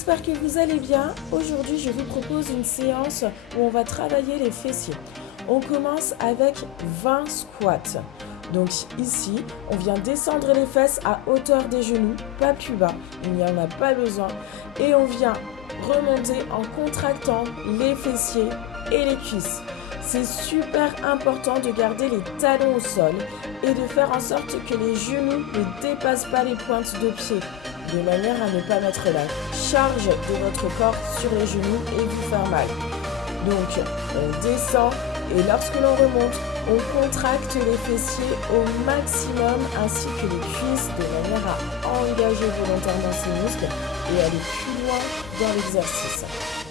j'espère que vous allez bien. Aujourd'hui, je vous propose une séance où on va travailler les fessiers. On commence avec 20 squats. Donc ici, on vient descendre les fesses à hauteur des genoux, pas plus bas, il n'y en a pas besoin. Et on vient remonter en contractant les fessiers et les cuisses. C'est super important de garder les talons au sol et de faire en sorte que les genoux ne dépassent pas les pointes de pied, de manière à ne pas mettre la charge de votre corps sur les genoux et vous faire mal. Donc, on descend et lorsque l'on remonte, on contracte les fessiers au maximum ainsi que les cuisses de manière à engager volontairement ces muscles et aller plus loin dans l'exercice.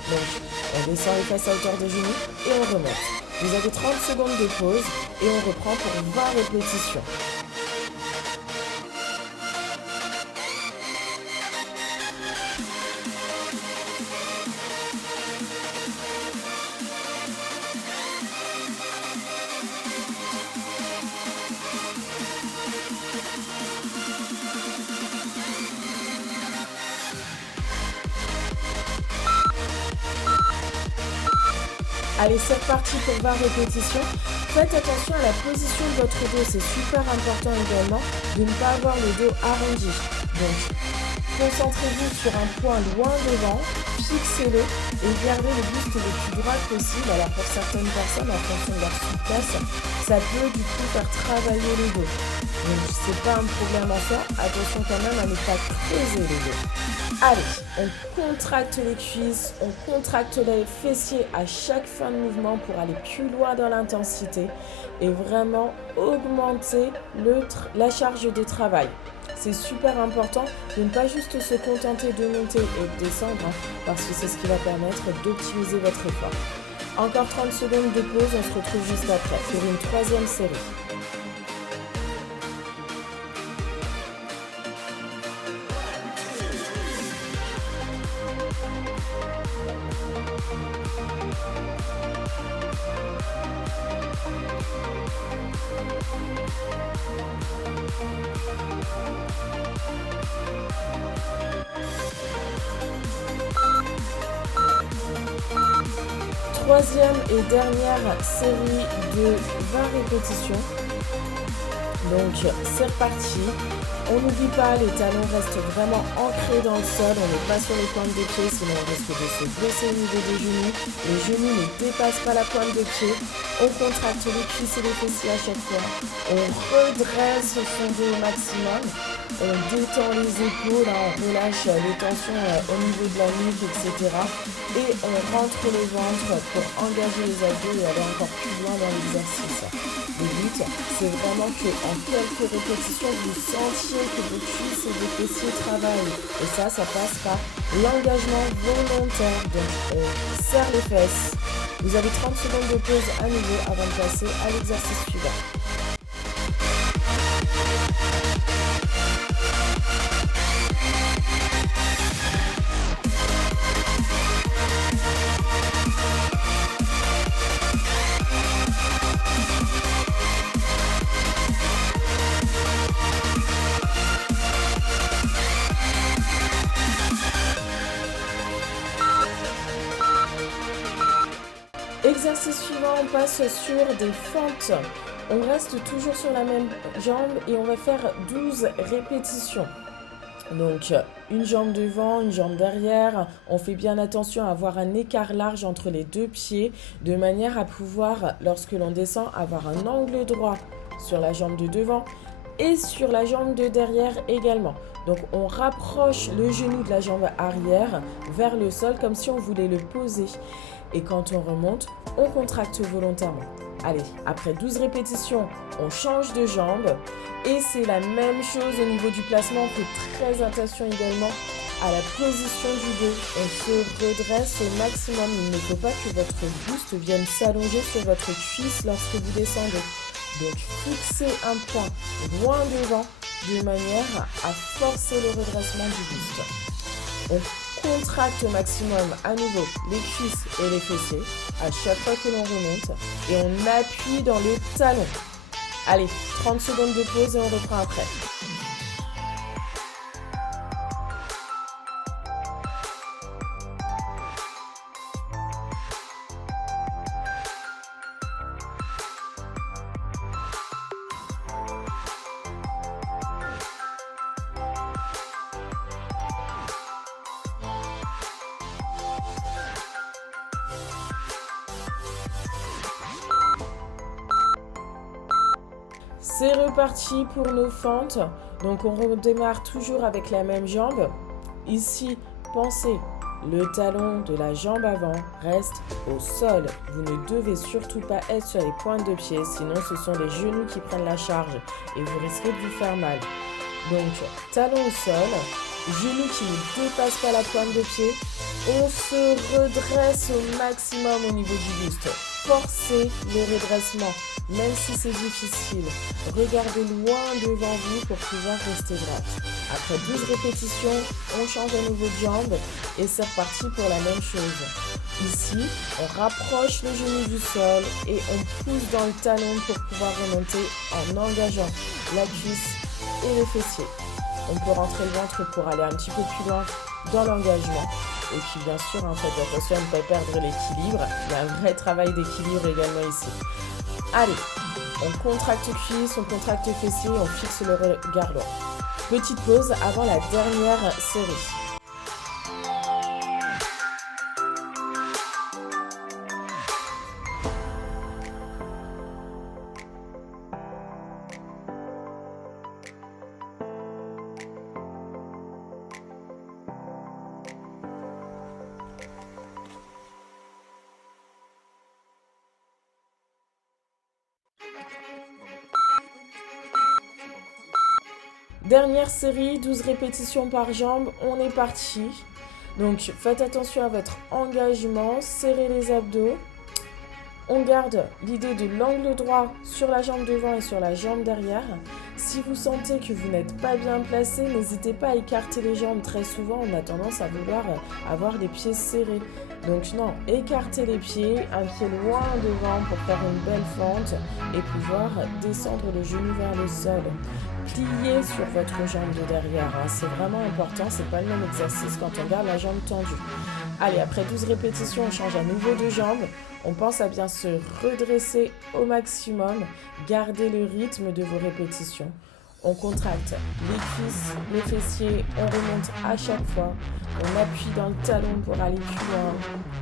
Donc, on descend les fesses à hauteur des genoux et on remonte. Vous avez 30 secondes de pause et on reprend pour 20 répétitions. Allez, c'est reparti pour 20 répétitions. Faites attention à la position de votre dos, c'est super important également de ne pas avoir le dos arrondi. Donc, concentrez-vous sur un point loin devant, fixez-le et gardez le buste le plus droit possible. Alors pour certaines personnes, en fonction de leur souplesse, ça peut du coup faire travailler le dos. Donc c'est pas un problème en soi, attention quand même à ne pas creuser le dos. Allez, on contracte les cuisses, on contracte les fessiers à chaque fin de mouvement pour aller plus loin dans l'intensité et vraiment augmenter la charge de travail. C'est super important de ne pas juste se contenter de monter et de descendre parce que c'est ce qui va permettre d'optimiser votre effort. Encore 30 secondes de pause, on se retrouve juste après pour une troisième série. Troisième et dernière série de 20 répétitions. Donc c'est reparti. On n'oublie pas, les talons restent vraiment ancrés dans le sol. On n'est pas sur les pointes des pieds, sinon on risque de se blesser au niveau des genoux. Les genoux ne dépassent pas la pointe des pieds. On contracte les cuisses et les fessiers à chaque fois. On redresse son dos au maximum. On détend les épaules, on relâche les tensions au niveau de la nuque, etc. Et on rentre le ventre pour engager les abdos et aller encore plus loin dans l'exercice. Le but, c'est vraiment qu'en quelques répétitions, vous sentiez que vos cuisses et vos fessiers travaillent. Et ça passe par l'engagement volontaire. Donc, on serre les fesses. Vous avez 30 secondes de pause à nouveau avant de passer à l'exercice suivant. Exercice suivant, on passe sur des fentes. On reste toujours sur la même jambe et on va faire 12 répétitions. Donc une jambe devant, une jambe derrière. On fait bien attention à avoir un écart large entre les deux pieds de manière à pouvoir, lorsque l'on descend, avoir un angle droit sur la jambe de devant et sur la jambe de derrière également. Donc on rapproche le genou de la jambe arrière vers le sol comme si on voulait le poser. Et quand on remonte, on contracte volontairement. Allez, après 12 répétitions, on change de jambe. Et c'est la même chose au niveau du placement. On fait très attention également à la position du dos. On se redresse au maximum. Il ne faut pas que votre buste vienne s'allonger sur votre cuisse lorsque vous descendez. Donc fixez un point loin devant de manière à forcer le redressement du buste. On contracte au maximum à nouveau les cuisses et les fessiers à chaque fois que l'on remonte et on appuie dans le talon. Allez, 30 secondes de pause et on reprend après. C'est reparti pour nos fentes. Donc on redémarre toujours avec la même jambe. Ici, pensez, le talon de la jambe avant reste au sol. Vous ne devez surtout pas être sur les pointes de pied, sinon ce sont les genoux qui prennent la charge et vous risquez de vous faire mal. Donc, talon au sol, genoux qui ne dépassent pas la pointe de pied. On se redresse au maximum au niveau du buste. Forcez les redressements, même si c'est difficile. Regardez loin devant vous pour pouvoir rester droite. Après 12 répétitions, on change à nouveau de jambe et c'est reparti pour la même chose. Ici, on rapproche le genou du sol et on pousse dans le talon pour pouvoir remonter en engageant la cuisse et les fessiers. On peut rentrer le ventre pour aller un petit peu plus loin dans l'engagement. Et puis bien sûr, faites attention à ne pas perdre l'équilibre. Il y a un vrai travail d'équilibre également ici. Allez, on contracte cuisse, on contracte fessiers, on fixe le regard droit. Petite pause avant la dernière série. Dernière série, 12 répétitions par jambe, on est parti. Donc faites attention à votre engagement, serrez les abdos. On garde l'idée de l'angle droit sur la jambe devant et sur la jambe derrière. Si vous sentez que vous n'êtes pas bien placé, n'hésitez pas à écarter les jambes. Très souvent, on a tendance à vouloir avoir les pieds serrés. Donc non, écartez les pieds, un pied loin devant pour faire une belle fente et pouvoir descendre le genou vers le sol. Pliez sur votre jambe de derrière, c'est vraiment important, c'est pas le même exercice quand on garde la jambe tendue. Allez, après 12 répétitions, on change à nouveau de jambe. On pense à bien se redresser au maximum, garder le rythme de vos répétitions. On contracte les cuisses, les fessiers, on remonte à chaque fois. On appuie dans le talon pour aller plus loin.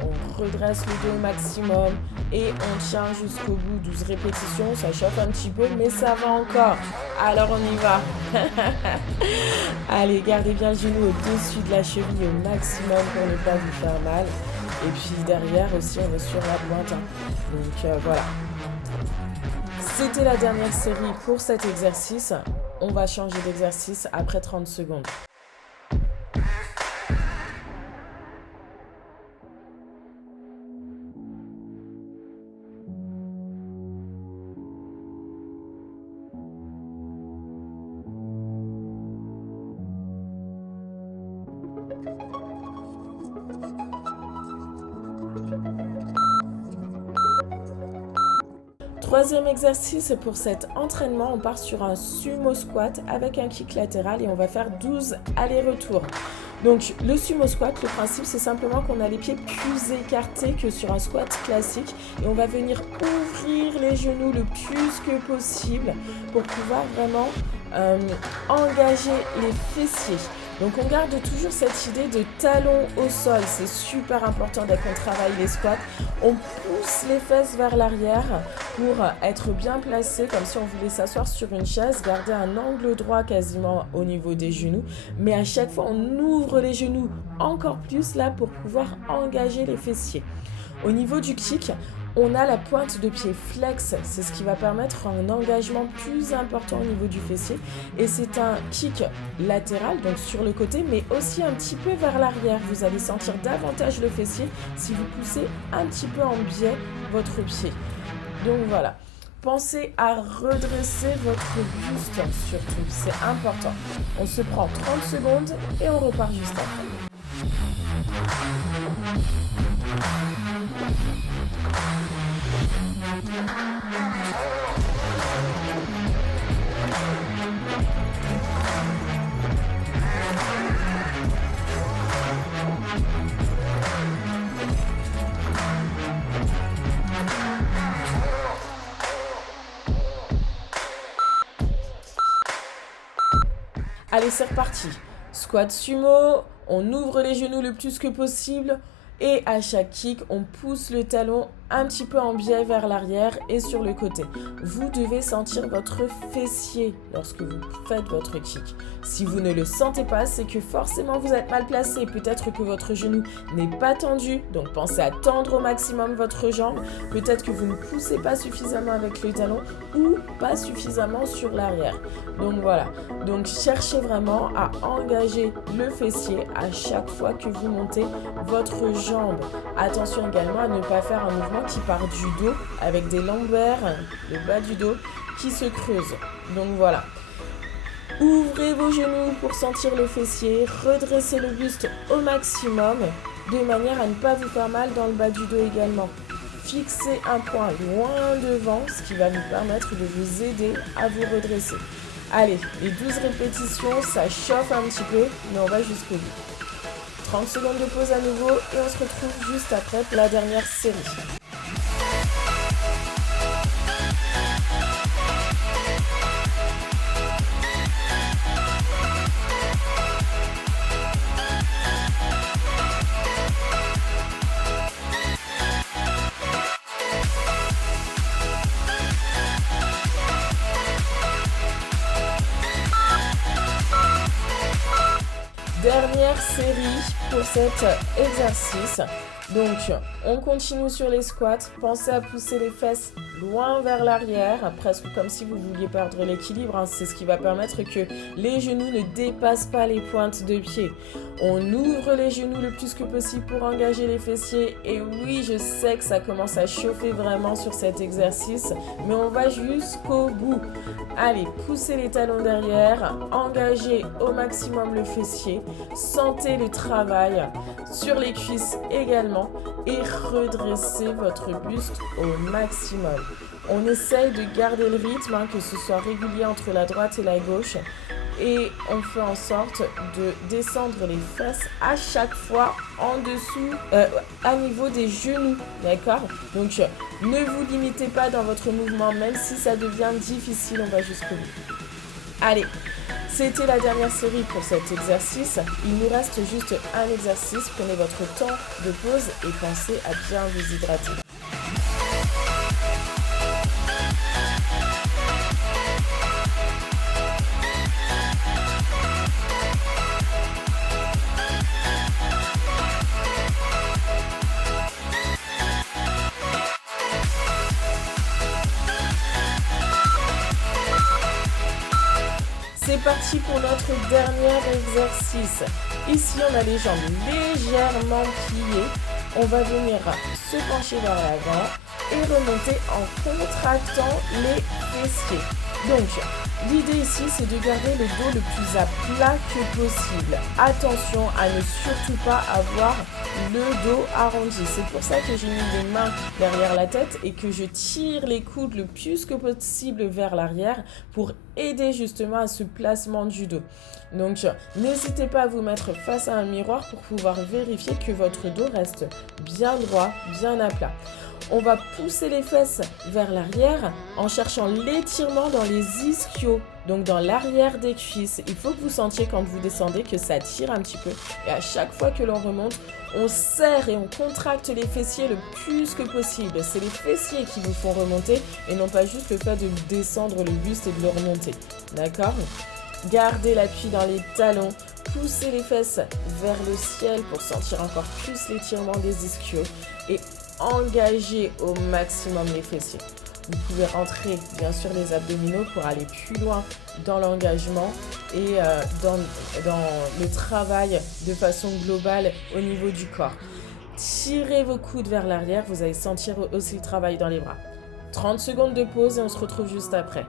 On redresse le dos au maximum et on tient jusqu'au bout. 12 répétitions, ça chauffe un petit peu, mais ça va encore. Alors on y va. Allez, gardez bien le genou au-dessus de la cheville au maximum pour ne pas vous faire mal. Et puis derrière aussi, on est sur la pointe. Donc voilà. C'était la dernière série pour cet exercice. On va changer d'exercice après 30 secondes. Troisième exercice pour cet entraînement, on part sur un sumo squat avec un kick latéral et on va faire 12 allers-retours. Donc le sumo squat, le principe c'est simplement qu'on a les pieds plus écartés que sur un squat classique et on va venir ouvrir les genoux le plus que possible pour pouvoir vraiment engager les fessiers. Donc on garde toujours cette idée de talon au sol, c'est super important dès qu'on travaille les squats. On pousse les fesses vers l'arrière pour être bien placé, comme si on voulait s'asseoir sur une chaise, garder un angle droit quasiment au niveau des genoux. Mais à chaque fois, on ouvre les genoux encore plus là pour pouvoir engager les fessiers. Au niveau du kick, on a la pointe de pied flex, c'est ce qui va permettre un engagement plus important au niveau du fessier. Et c'est un kick latéral, donc sur le côté, mais aussi un petit peu vers l'arrière. Vous allez sentir davantage le fessier si vous poussez un petit peu en biais votre pied. Donc voilà, pensez à redresser votre buste surtout, c'est important. On se prend 30 secondes et on repart juste après. Allez, c'est reparti. Squat sumo, on ouvre les genoux le plus que possible et à chaque kick, on pousse le talon un petit peu en biais vers l'arrière et sur le côté. Vous devez sentir votre fessier lorsque vous faites votre kick. Si vous ne le sentez pas, c'est que forcément vous êtes mal placé. Peut-être que votre genou n'est pas tendu, donc pensez à tendre au maximum votre jambe. Peut-être que vous ne poussez pas suffisamment avec le talon ou pas suffisamment sur l'arrière. Donc voilà, donc cherchez vraiment à engager le fessier à chaque fois que vous montez votre jambe. Attention également à ne pas faire un mouvement qui part du dos avec des lombaires, le bas du dos qui se creuse. Donc voilà. Ouvrez vos genoux pour sentir le fessier, redressez le buste au maximum de manière à ne pas vous faire mal dans le bas du dos également. Fixez un point loin devant, ce qui va vous permettre de vous aider à vous redresser. Allez, les 12 répétitions, ça chauffe un petit peu, mais on va jusqu'au bout. 30 secondes de pause à nouveau et on se retrouve juste après pour la dernière série. Dernière série pour cet exercice. Donc, on continue sur les squats. Pensez à pousser les fesses loin vers l'arrière, presque comme si vous vouliez perdre l'équilibre. C'est ce qui va permettre que les genoux ne dépassent pas les pointes de pied. On ouvre les genoux le plus que possible pour engager les fessiers. Et oui, je sais que ça commence à chauffer vraiment sur cet exercice, mais on va jusqu'au bout. Allez, poussez les talons derrière, engagez au maximum le fessier, sentez le travail sur les cuisses également et redressez votre buste au maximum. On essaye de garder le rythme, que ce soit régulier entre la droite et la gauche. Et on fait en sorte de descendre les fesses à chaque fois en dessous, à niveau des genoux, d'accord? Donc, ne vous limitez pas dans votre mouvement, même si ça devient difficile, on va jusqu'au bout. Allez, c'était la dernière série pour cet exercice. Il nous reste juste un exercice. Prenez votre temps de pause et pensez à bien vous hydrater. C'est parti pour notre dernier exercice. Ici, on a les jambes légèrement pliées. On va venir se pencher vers l'avant et remonter en contractant les fessiers. Donc, l'idée ici, c'est de garder le dos le plus à plat que possible. Attention à ne surtout pas avoir le dos arrondi. C'est pour ça que j'ai mis les mains derrière la tête et que je tire les coudes le plus que possible vers l'arrière pour aider justement à ce placement du dos. Donc, n'hésitez pas à vous mettre face à un miroir pour pouvoir vérifier que votre dos reste bien droit, bien à plat. On va pousser les fesses vers l'arrière en cherchant l'étirement dans les ischios, donc dans l'arrière des cuisses. Il faut que vous sentiez quand vous descendez que ça tire un petit peu. Et à chaque fois que l'on remonte, on serre et on contracte les fessiers le plus que possible. C'est les fessiers qui vous font remonter et non pas juste le fait de descendre le buste et de le remonter. D'accord ? Gardez l'appui dans les talons. Poussez les fesses vers le ciel pour sentir encore plus l'étirement des ischios. Et engagez au maximum les fessiers. Vous pouvez rentrer bien sûr les abdominaux pour aller plus loin dans l'engagement et dans le travail de façon globale au niveau du corps. Tirez vos coudes vers l'arrière, vous allez sentir aussi le travail dans les bras. 30 secondes de pause et on se retrouve juste après.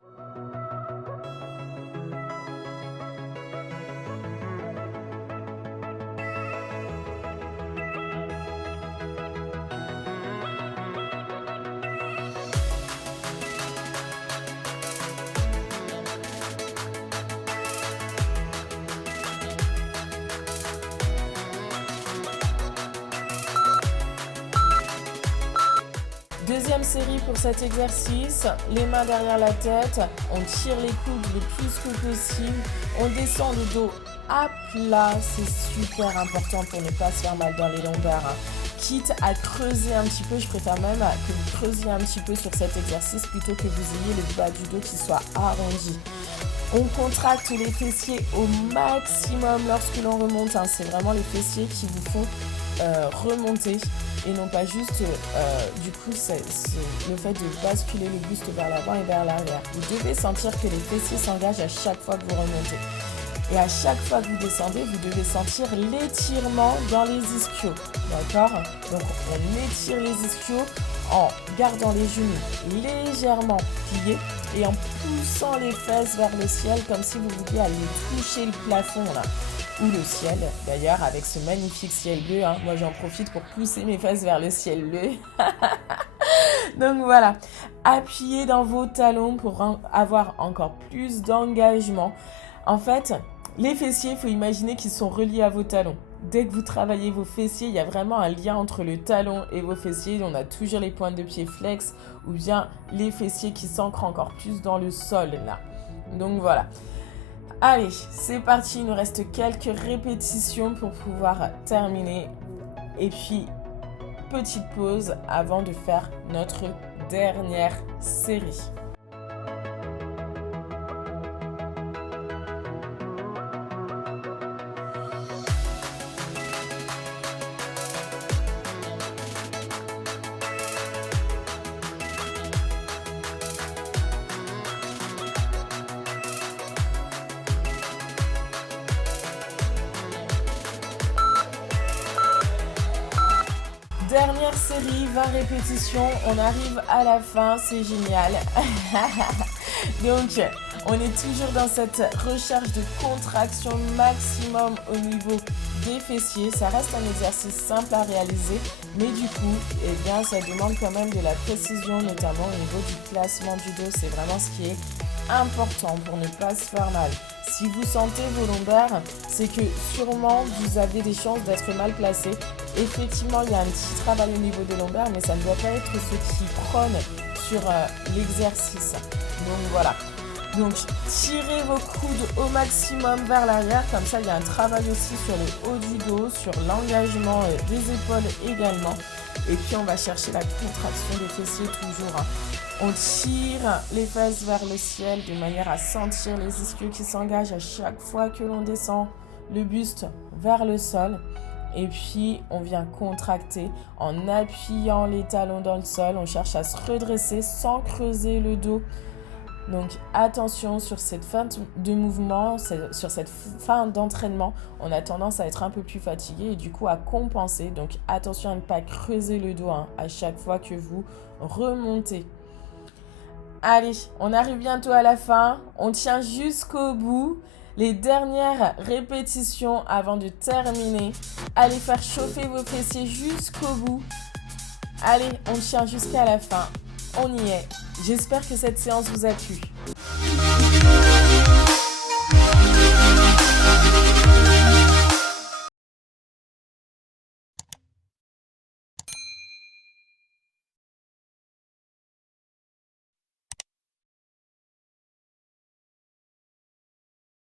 Deuxième série pour cet exercice, les mains derrière la tête, on tire les coudes le plus que possible, on descend le dos à plat, c'est super important pour ne pas se faire mal dans les lombaires. quitte à creuser un petit peu, je préfère même que vous creusiez un petit peu sur cet exercice plutôt que vous ayez le bas du dos qui soit arrondi. On contracte les fessiers au maximum lorsque l'on remonte, hein. C'est vraiment les fessiers qui vous font remonter et non pas juste du coup c'est le fait de basculer le buste vers l'avant et vers l'arrière. Vous devez sentir que les fessiers s'engagent à chaque fois que vous remontez. Et à chaque fois que vous descendez, vous devez sentir l'étirement dans les ischios. D'accord? Donc on étire les ischios en gardant les genoux légèrement pliés et en poussant les fesses vers le ciel comme si vous vouliez aller toucher le plafond là. Ou le ciel, d'ailleurs, avec ce magnifique ciel bleu. Hein. Moi, j'en profite pour pousser mes fesses vers le ciel bleu. Donc voilà, appuyez dans vos talons pour avoir encore plus d'engagement. En fait, les fessiers, il faut imaginer qu'ils sont reliés à vos talons. Dès que vous travaillez vos fessiers, il y a vraiment un lien entre le talon et vos fessiers. On a toujours les pointes de pied flex ou bien les fessiers qui s'ancrent encore plus dans le sol là. Donc voilà. Allez, c'est parti, il nous reste quelques répétitions pour pouvoir terminer. Et puis, petite pause avant de faire notre dernière série. Dernière série, 20 répétitions, on arrive à la fin, c'est génial. Donc, on est toujours dans cette recherche de contraction maximum au niveau des fessiers. Ça reste un exercice simple à réaliser, mais du coup, eh bien, ça demande quand même de la précision, notamment au niveau du placement du dos. C'est vraiment ce qui est important pour ne pas se faire mal. Si vous sentez vos lombaires, c'est que sûrement vous avez des chances d'être mal placé. Effectivement, il y a un petit travail au niveau des lombaires, mais ça ne doit pas être ce qui prône sur l'exercice. Donc voilà. Donc tirez vos coudes au maximum vers l'arrière, comme ça il y a un travail aussi sur le haut du dos, sur l'engagement des épaules également. Et puis on va chercher la contraction des fessiers toujours. Hein. On tire les fesses vers le ciel de manière à sentir les ischios qui s'engagent à chaque fois que l'on descend le buste vers le sol. Et puis, on vient contracter en appuyant les talons dans le sol. On cherche à se redresser sans creuser le dos. Donc, attention sur cette fin de mouvement, sur cette fin d'entraînement. On a tendance à être un peu plus fatigué et du coup à compenser. Donc, attention à ne pas creuser le dos à chaque fois que vous remontez. Allez, on arrive bientôt à la fin. On tient jusqu'au bout. Les dernières répétitions avant de terminer. Allez faire chauffer vos fessiers jusqu'au bout. Allez, on tient jusqu'à la fin. On y est. J'espère que cette séance vous a plu.